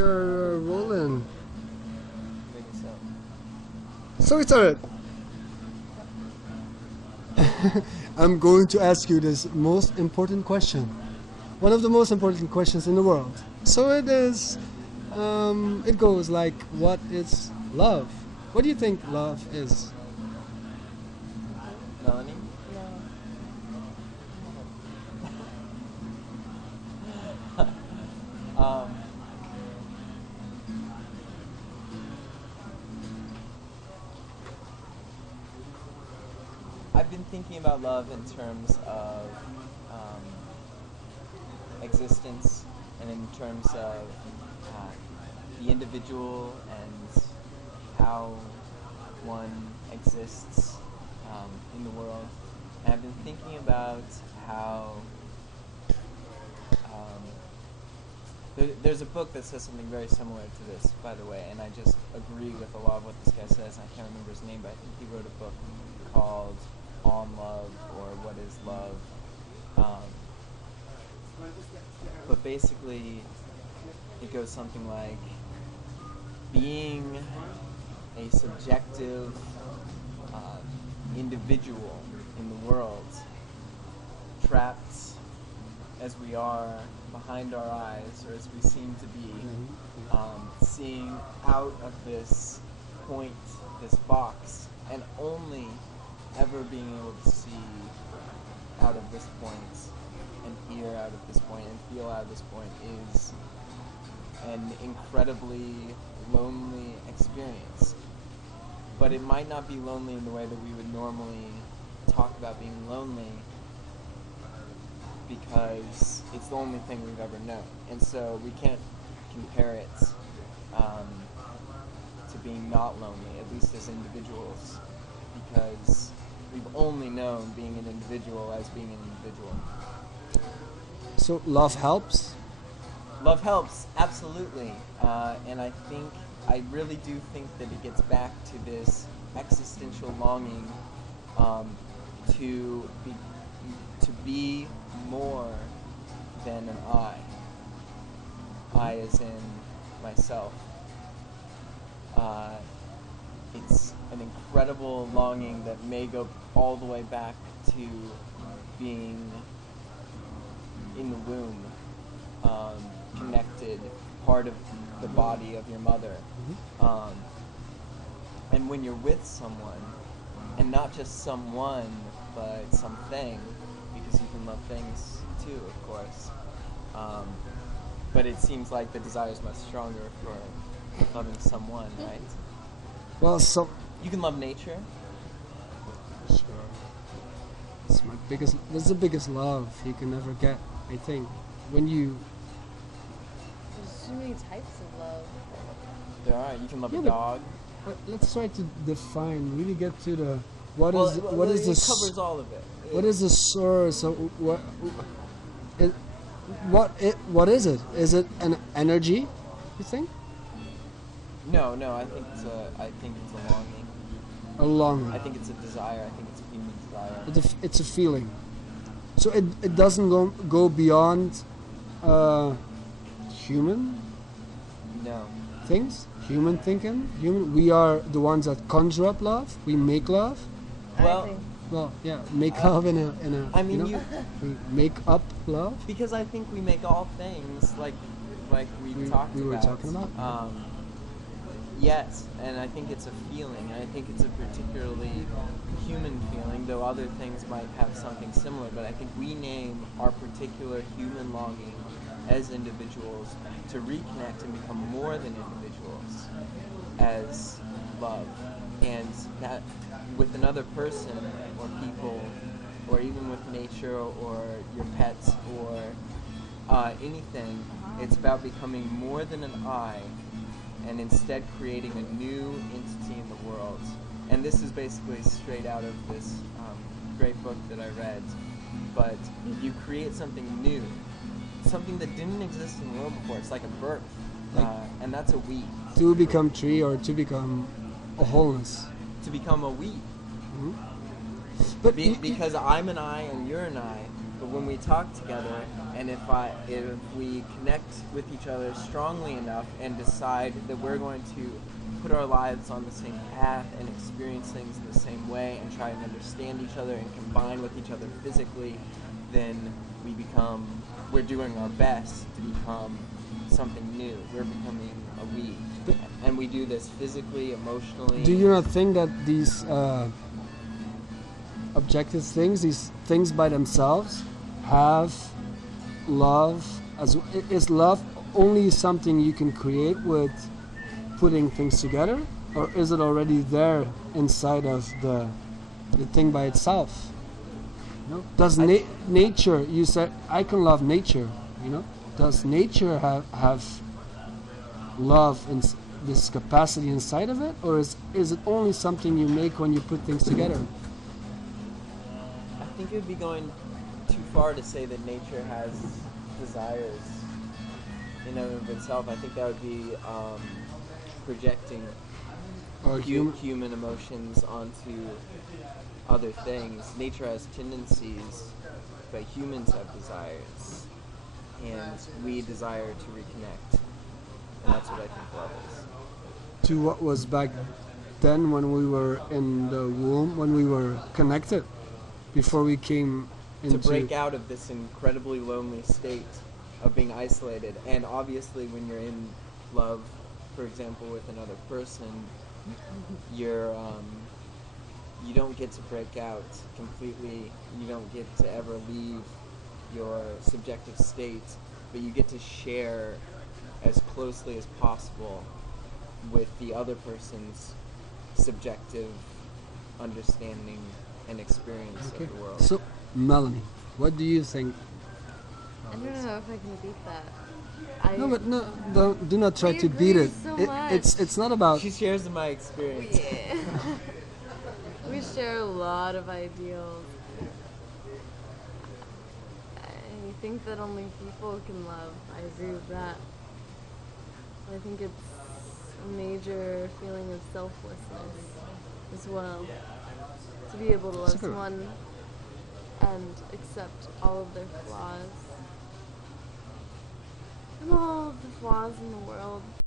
You're rolling. So we started. I'm going to ask you this most important question. One of the most important questions in the world. So it is, it goes like, what is love? What do you think love is? Melanie? um, I've been thinking about love in terms of existence and in terms of the individual and how one exists in the world. And I've been thinking about how there's a book that says something very similar to this, by the way, and I just agree with a lot of what this guy says. I can't remember his name, but I think he wrote a book called On Love or What is Love. But basically, it goes something like being a subjective individual in the world, trapped as we are behind our eyes, or as we seem to be, seeing out of this point, this box, and only ever being able to see out of this point, and hear out of this point, and feel out of this point is an incredibly lonely experience. But it might not be lonely in the way that we would normally talk about being lonely, because it's the only thing we've ever known. And so we can't compare it to being not lonely, at least as individuals, because we've only known being an individual as being an individual. So love helps? Love helps, absolutely. And I really do think that it gets back to this existential longing to be more than an I. I as in myself. It's an incredible longing that may go all the way back to being in the womb, connected, part of the body of your mother. And when you're with someone, and not just someone, but something, because you can love things too, of course. But it seems like the desire is much stronger for loving someone, right? Well, so You can love nature. sure. That's the biggest love you can ever get, I think. When you There's so many types of love. There are. You can love Yeah, a but- dog. let's try to define, really get to the what Well, is it the covers all of it. what is the source of what is it? Is it an energy, you think? No, I think it's a longing. A longing. I think it's a desire. I think it's a human desire. It's a feeling. So it doesn't go beyond human No. things, human thinking. We are the ones that conjure up love. We make love. Well, I think Well, yeah, make love in a. I mean, we make up love. because I think we make all things like we talked we were about. talking about. Yes, and I think it's a feeling, and I think it's a particularly human feeling, though other things might have something similar, but I think we name our particular human longing as individuals to reconnect and become more than individuals as love. And that with another person or people, or even with nature or your pets or anything, it's about becoming more than an I and instead creating a new entity in the world. And this is basically straight out of this great book that I read. But you create something new, something that didn't exist in the world before. It's like a birth, and that's a we. To become tree or to become a wholeness. To become a we. But Because I'm an I and you're an I, but when we talk together, And if we connect with each other strongly enough and decide that we're going to put our lives on the same path and experience things in the same way and try and understand each other and combine with each other physically, then we're doing our best to become something new. We're becoming a we. And we do this physically, emotionally. Do you not think that these objective things, these things by themselves, have love? Is love only something you can create with putting things together, or is it already there inside of the thing by itself? You know? Does nature? You said I can love nature. You know, does nature have love and this capacity inside of it, or is it only something you make when you put things together? I think it would be going too far to say that nature has desires in and of itself. I think that would be projecting Or human emotions onto other things. Nature has tendencies, but humans have desires, and we desire to reconnect, and that's what I think love is. to what was back then when we were in the womb, when we were connected, before we came into... To break out of this incredibly lonely state of being isolated. And obviously when you're in love, for example, with another person, you don't get to break out completely. You don't get to ever leave your subjective state, but you get to share as closely as possible with the other person's subjective understanding and experience Okay. of the world. So, Melanie, what do you think? I don't know if I can beat that. Do not try We to beat agree it. so It's not about... She shares my experience. Yeah. We share a lot of ideals. I think that only people can love. I agree with that. I think it's a major feeling of selflessness as well. To be able to love Super. someone and accept all of their flaws. And all of the flaws in the world.